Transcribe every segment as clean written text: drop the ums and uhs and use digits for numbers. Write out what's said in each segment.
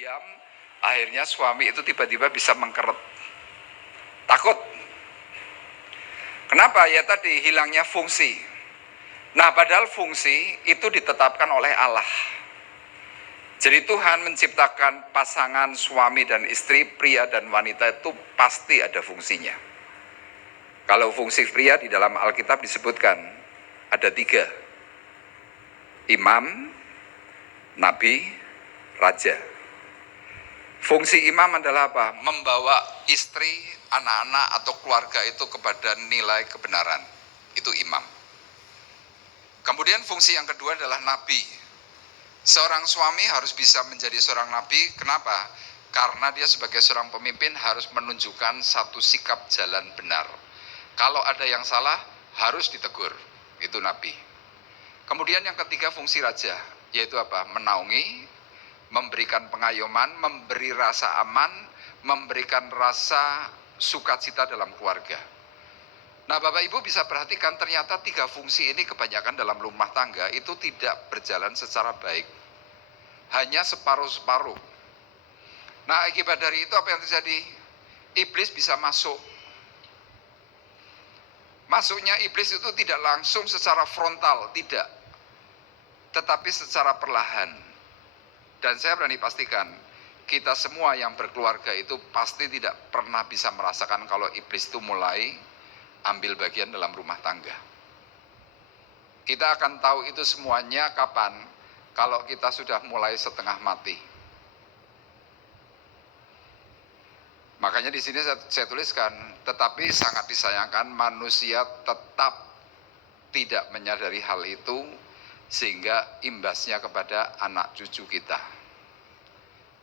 diam, akhirnya suami itu tiba-tiba bisa mengkeret. Takut. Kenapa? Ya tadi hilangnya fungsi. Nah, padahal fungsi itu ditetapkan oleh Allah. Jadi Tuhan menciptakan pasangan suami dan istri, pria dan wanita itu pasti ada fungsinya. Kalau fungsi pria di dalam Alkitab disebutkan ada 3. Imam, nabi, raja. Fungsi imam adalah apa? Membawa istri, anak-anak atau keluarga itu kepada nilai kebenaran. Itu imam. Kemudian fungsi yang kedua adalah nabi. Seorang suami harus bisa menjadi seorang nabi. Kenapa? Karena dia sebagai seorang pemimpin harus menunjukkan satu sikap jalan benar. Kalau ada yang salah, harus ditegur. Itu nabi. Kemudian yang ketiga fungsi raja, yaitu apa? Menaungi, memberikan pengayoman, memberi rasa aman, memberikan rasa sukacita dalam keluarga. Nah, Bapak Ibu bisa perhatikan ternyata 3 fungsi ini kebanyakan dalam rumah tangga itu tidak berjalan secara baik. Hanya separuh-separuh. Nah, akibat dari itu apa yang terjadi? Iblis bisa masuk. Masuknya iblis itu tidak langsung secara frontal, tidak. Tetapi secara perlahan. Dan saya berani pastikan, kita semua yang berkeluarga itu pasti tidak pernah bisa merasakan kalau iblis itu mulai ambil bagian dalam rumah tangga. Kita akan tahu itu semuanya kapan? Kalau kita sudah mulai setengah mati. Makanya di sini saya tuliskan, tetapi sangat disayangkan manusia tetap tidak menyadari hal itu, sehingga imbasnya kepada anak cucu kita.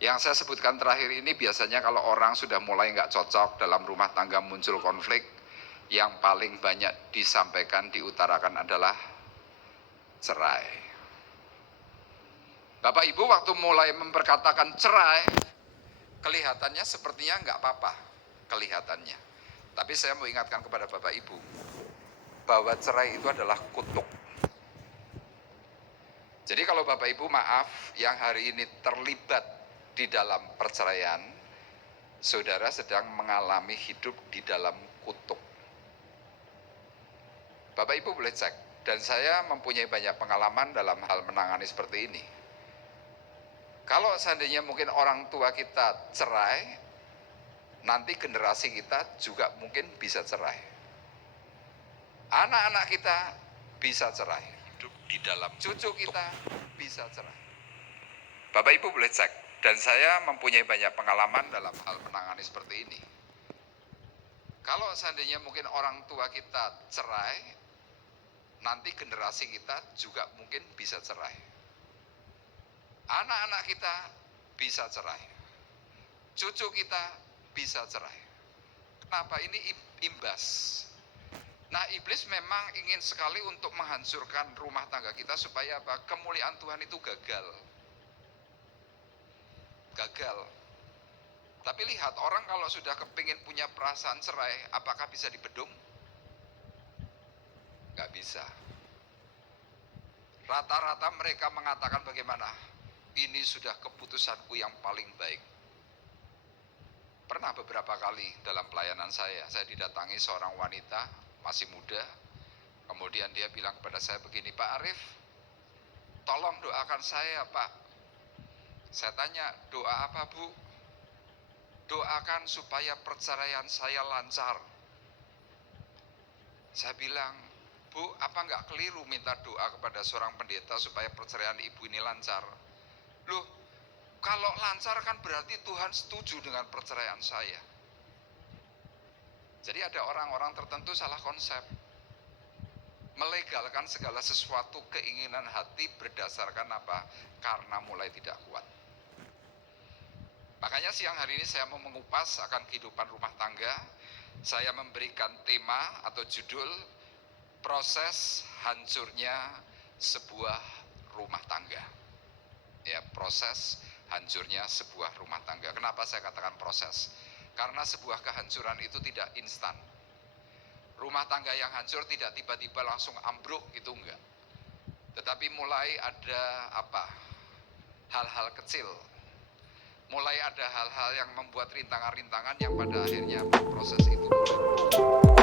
Yang saya sebutkan terakhir ini biasanya kalau orang sudah mulai nggak cocok dalam rumah tangga muncul konflik, yang paling banyak disampaikan, diutarakan adalah cerai. Bapak Ibu waktu mulai memperkatakan cerai, kelihatannya sepertinya nggak apa-apa, kelihatannya. Tapi saya mau ingatkan kepada Bapak Ibu, bahwa cerai itu adalah kutuk. Jadi kalau Bapak Ibu maaf yang hari ini terlibat di dalam perceraian, saudara sedang mengalami hidup di dalam kutuk. Bapak Ibu boleh cek, dan saya mempunyai banyak pengalaman dalam hal menangani seperti ini. Kalau seandainya mungkin orang tua kita cerai, nanti generasi kita juga mungkin bisa cerai. Anak-anak kita bisa cerai. Hidup di dalam cucu kita bisa cerai. Bapak Ibu boleh cek, dan saya mempunyai banyak pengalaman dalam hal menangani seperti ini. Kalau seandainya mungkin orang tua kita cerai, nanti generasi kita juga mungkin bisa cerai. Anak-anak kita bisa cerai. Cucu kita bisa cerai. Kenapa? Ini imbas. Nah, iblis memang ingin sekali untuk menghancurkan rumah tangga kita supaya apa? Kemuliaan Tuhan itu gagal. Gagal. Tapi lihat, orang kalau sudah kepingin punya perasaan cerai, apakah bisa dibedung? Gak bisa. Rata-rata mereka mengatakan bagaimana? Ini sudah keputusanku yang paling baik. Pernah beberapa kali dalam pelayanan saya didatangi seorang wanita, masih muda. Kemudian dia bilang kepada saya begini, Pak Arif, tolong doakan saya, Pak. Saya tanya, doa apa, Bu? Doakan supaya perceraian saya lancar. Saya bilang, Bu, apa nggak keliru minta doa kepada seorang pendeta supaya perceraian ibu ini lancar? Loh, kalau lancar kan berarti Tuhan setuju dengan perceraian saya. Jadi ada orang-orang tertentu salah konsep. Melegalkan segala sesuatu keinginan hati berdasarkan apa? Karena mulai tidak kuat. Makanya siang hari ini saya mau mengupas akan kehidupan rumah tangga. Saya memberikan tema atau judul proses hancurnya sebuah rumah tangga. Ya, proses hancurnya sebuah rumah tangga. Kenapa saya katakan proses? Karena sebuah kehancuran itu tidak instan. Rumah tangga yang hancur tidak tiba-tiba langsung ambruk, itu enggak. Tetapi mulai ada apa? Hal-hal kecil. mulai ada hal-hal yang membuat rintangan-rintangan yang pada akhirnya proses itu mulai.